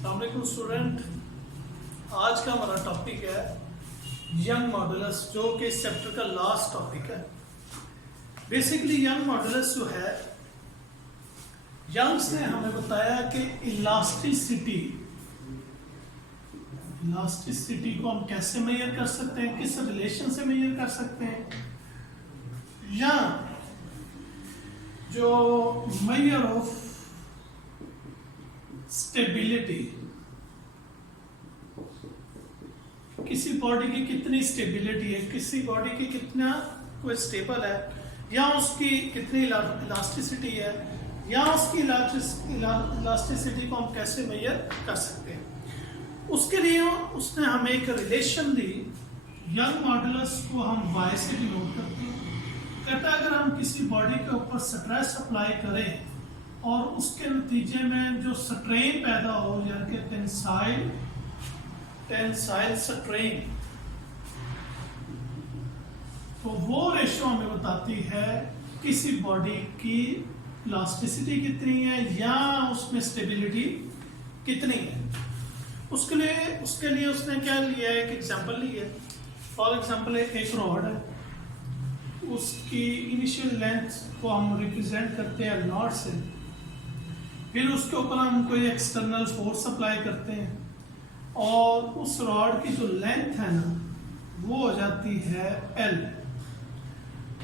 अस्सलामुअलैकुम स्टूडेंट। आज का हमारा टॉपिक है यंग मॉडुलस, जो कि इस चैप्टर का लास्ट टॉपिक है। बेसिकली यंग मॉडुलस जो है, यंग्स ने हमें बताया कि इलास्टिसिटी को हम कैसे मेजर कर सकते हैं, किस रिलेशन से मेजर कर सकते हैं, या जो मेजर ऑफ स्टेबिलिटी, किसी बॉडी की कितनी स्टेबिलिटी है, किसी बॉडी की कितना कोई स्टेबल है, या उसकी कितनी इलास्टिसिटी है, या उसकी इलास्टिसिटी को हम कैसे मेजर कर सकते हैं। उसके लिए उसने हमें एक रिलेशन दी। यंग मॉडुलस को हम y से डिनोट करते हैं। कहता है अगर हम किसी बॉडी के ऊपर स्ट्रेस अप्लाई करें और उसके नतीजे में जो स्ट्रेन पैदा हो, यानी कि टेंसाइल स्ट्रेन, तो वो रेशो हमें बताती है किसी बॉडी की इलास्टिसिटी कितनी है या उसमें स्टेबिलिटी कितनी है। उसके लिए उसने क्या लिया है, एक एग्जांपल ली है। फॉर एग्जांपल एक रॉड है, उसकी इनिशियल लेंथ को हम रिप्रेजेंट करते हैं नॉट से, फिर उसके ऊपर हम कोई एक्सटर्नल फोर्स अप्लाई करते हैं और उस रॉड की जो लेंथ है ना, वो हो जाती है L।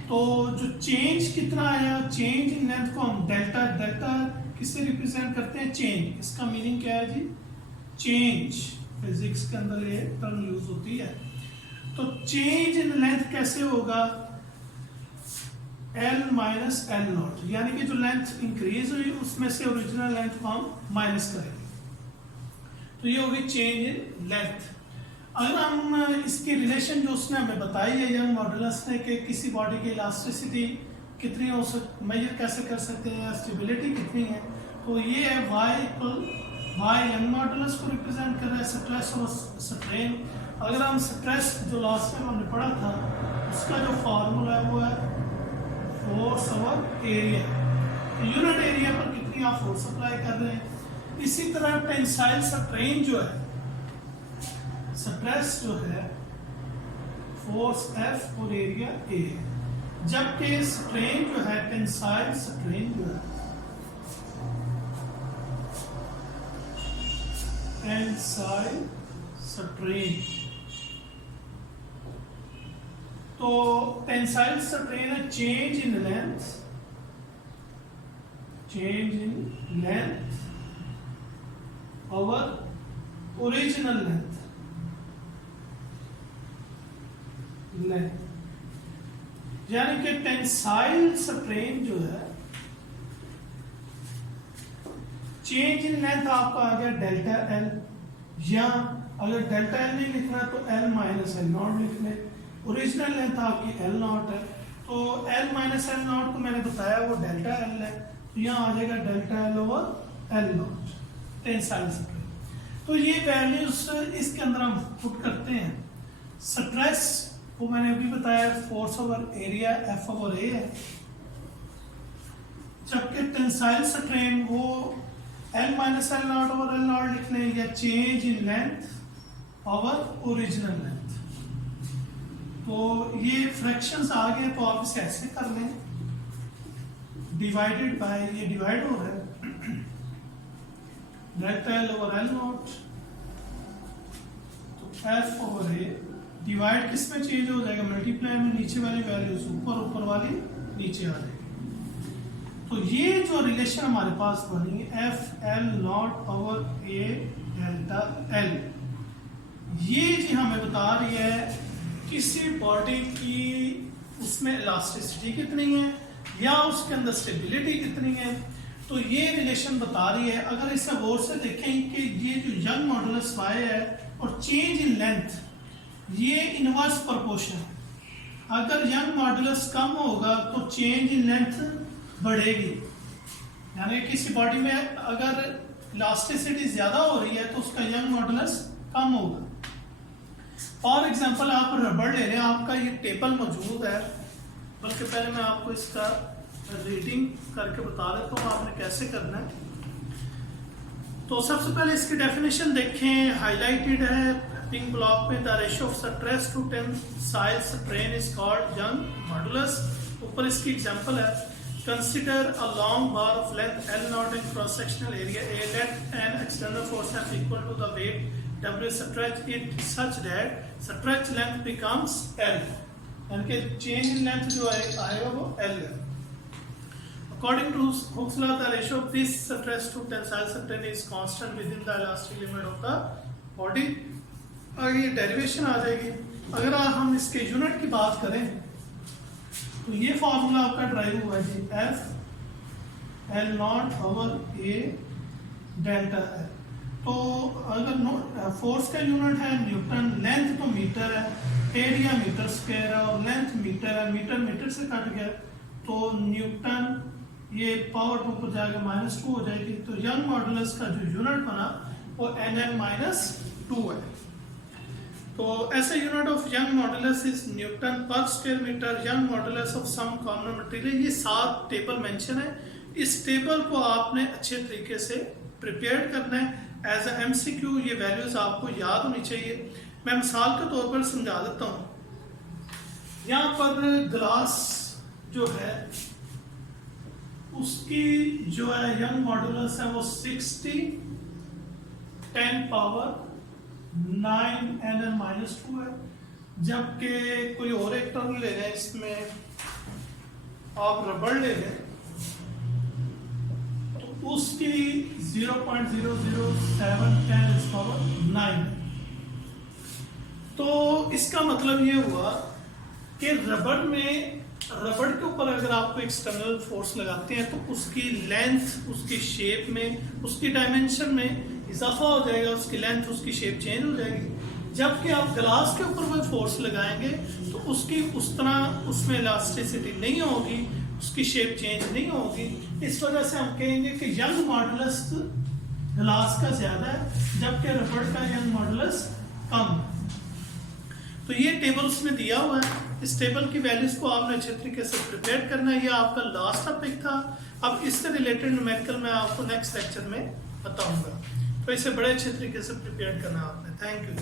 तो जो चेंज कितना आया, चेंज इन लेंथ को हम डेल्टा किससे रिप्रेजेंट करते हैं, चेंज। इसका मीनिंग क्या है जी, चेंज। फिजिक्स के अंदर ये टर्म यूज होती है। तो चेंज इन लेंथ कैसे होगा, L माइनस L नॉट, यानी कि जो लेंथ इंक्रीज हुई उसमें से ओरिजिनल लेंथ को हम माइनस करेंगे, तो ये होगी चेंज इन लेंथ। अगर हम इसकी रिलेशन जो उसने हमें बताई है यंग मॉडुलस ने, कि किसी बॉडी की इलास्टिसिटी कितनी हो मेजर कैसे कर सकते हैं, स्टेबिलिटी कितनी है, तो ये है y यंग मॉडुलस को रिप्रेजेंट कर रहा है, स्ट्रेस और स्ट्रेन। अगर हम स्ट्रेस जो लास्ट टाइम हमने पढ़ा था, उसका जो फॉर्मूला है वो है force over area, unit area पर कितनी आप फोर्स अप्लाई कर रहे हैं। इसी तरह टेंसाइल स्ट्रेन जो है, स्ट्रेस जो है फोर्स F और एरिया A है, जबकि स्ट्रेन जो है, टेंसाइल स्ट्रेन जो है, टेंसाइल स्ट्रेन, तो टेंसाइल स्ट्रेन है change in length over original length, यानी कि टेंसाइल स्ट्रेन जो है, चेंज इन लेंथ आपका आ गया डेल्टा L, या अगर डेल्टा L नहीं लिखना तो L माइनस L नॉट लिख लें। ओरिजिनल लेंथ आपकी L नॉट है, तो L माइनस L नॉट को मैंने बताया वो डेल्टा L है, तो यहाँ आ जाएगा delta L over L not, tensile strain. तो ये वैल्यूज इसके अंदर हम पुट करते हैं। स्ट्रेस वो मैंने अभी बताया force over area F over A है, जबकि टेंसाइल स्ट्रेन वो L minus L not over L not लिख लें, या change in length over original length. तो ये फ्रैक्शंस आ गए, तो आप इसे ऐसे कर लें, डिवाइडेड बाय, ये डिवाइड हो रहा है, delta L over L not, तो F ओवर A डिवाइड किस में चेंज हो जाएगा, मल्टीप्लाई में, नीचे वाली वैल्यूज ऊपर वाली नीचे आ जाएगी। तो ये जो रिलेशन हमारे पास बनी F L not over A delta L, ये जी हमें बता रही है किसी बॉडी की उसमें इलास्टिसिटी कितनी है या उसके अंदर स्टेबिलिटी कितनी है। तो ये रिलेशन बता रही है। अगर इसे गौर से देखें कि ये जो यंग मॉडुलस y है और चेंज इन लेंथ, ये इनवर्स प्रोपोर्शन, अगर यंग मॉडुलस कम होगा तो चेंज इन लेंथ बढ़ेगी, यानी किसी बॉडी में अगर इलास्टिसिटी ज्यादा हो रही है तो उसका यंग मॉडुलस कम होगा। फॉर एग्जांपल आप रबड़ ले रहे हैं, आपका ये टेबल मौजूद है, बल्कि पहले मैं आपको इसका रीडिंग करके बता देता हूँ आपने कैसे करना है। तो सबसे पहले इसकी डेफिनेशन देखें, हाईलाइटेड है पिंक ब्लॉक में। The ratio of stress to tensile strain is called Young modulus. ऊपर इसकी एग्जांपल है, consider a long bar of length L not in cross sectional area A, let an external force F equal to the weight W stretch it such that stretch length becomes L, यानी कि change in length जो आएगा वो L है। According to Hooke's law, the ratio of this stress to tensile strain is constant within the elastic limit of the body। आगे ये derivation आ जाएगी। अगर हम इसके यूनिट की बात करें तो ये फॉर्मूला आपका ड्राइव हुआ है जी, F L not over A delta है। तो अगर फोर्स का यूनिट है न्यूटन, लेंथ तो मीटर है, एरिया मीटर स्क्वायर है और लेंथ मीटर है, मीटर मीटर से कट गया तो न्यूटन, ये पावर 2 पर जाएगा -2 हो जाएगी। तो यंग मॉडुलस का जो यूनिट बना वो NN-2 है। तो ऐसे unit of Young modulus is newton per square metre. Young modulus of some common material, ये 7 टेबल मेंशन है। इस टेबल को आपने अच्छे तरीके से प्रिपेयर करना है एज ए MCQ। ये वैल्यूज आपको याद होनी चाहिए। मैं मिसाल के तौर पर समझा देता हूँ। यहाँ पर ग्लास जो है उसकी जो है यंग मॉडुलस है वो 60 10 पावर 9 NN-2 है। जबकि कोई और एक टर्म ले लें, इसमें आप रबड़ ले लें तो उसकी 0.00710⁹ तो इसका मतलब ये हुआ कि रबड़ के ऊपर अगर आप एक्सटर्नल फोर्स लगाते हैं तो उसकी लेंथ, उसकी शेप में, उसकी डायमेंशन में इजाफा हो जाएगा, उसकी लेंथ, उसकी शेप चेंज हो जाएगी। जबकि आप ग्लास के ऊपर वो फोर्स लगाएंगे तो उसकी उस तरह उसमें इलास्टिसिटी नहीं होगी, उसकी शेप चेंज नहीं होगी। इस वजह से हम कहेंगे कि यंग मॉडुलस ग्लास का ज्यादा है जबकि रबड़ का यंग मॉडुलस कम। तो ये टेबल उसने दिया हुआ है। इस टेबल की वैल्यूज को आपने अच्छे तरीके से प्रिपेयर करना है। ये आपका लास्ट टॉपिक था। अब इससे रिलेटेड न्यूमेरिकल मैं आपको नेक्स्ट लेक्चर में बताऊंगा। तो इसे बड़े अच्छे तरीके से प्रिपेयर करना है आपने। Thank you.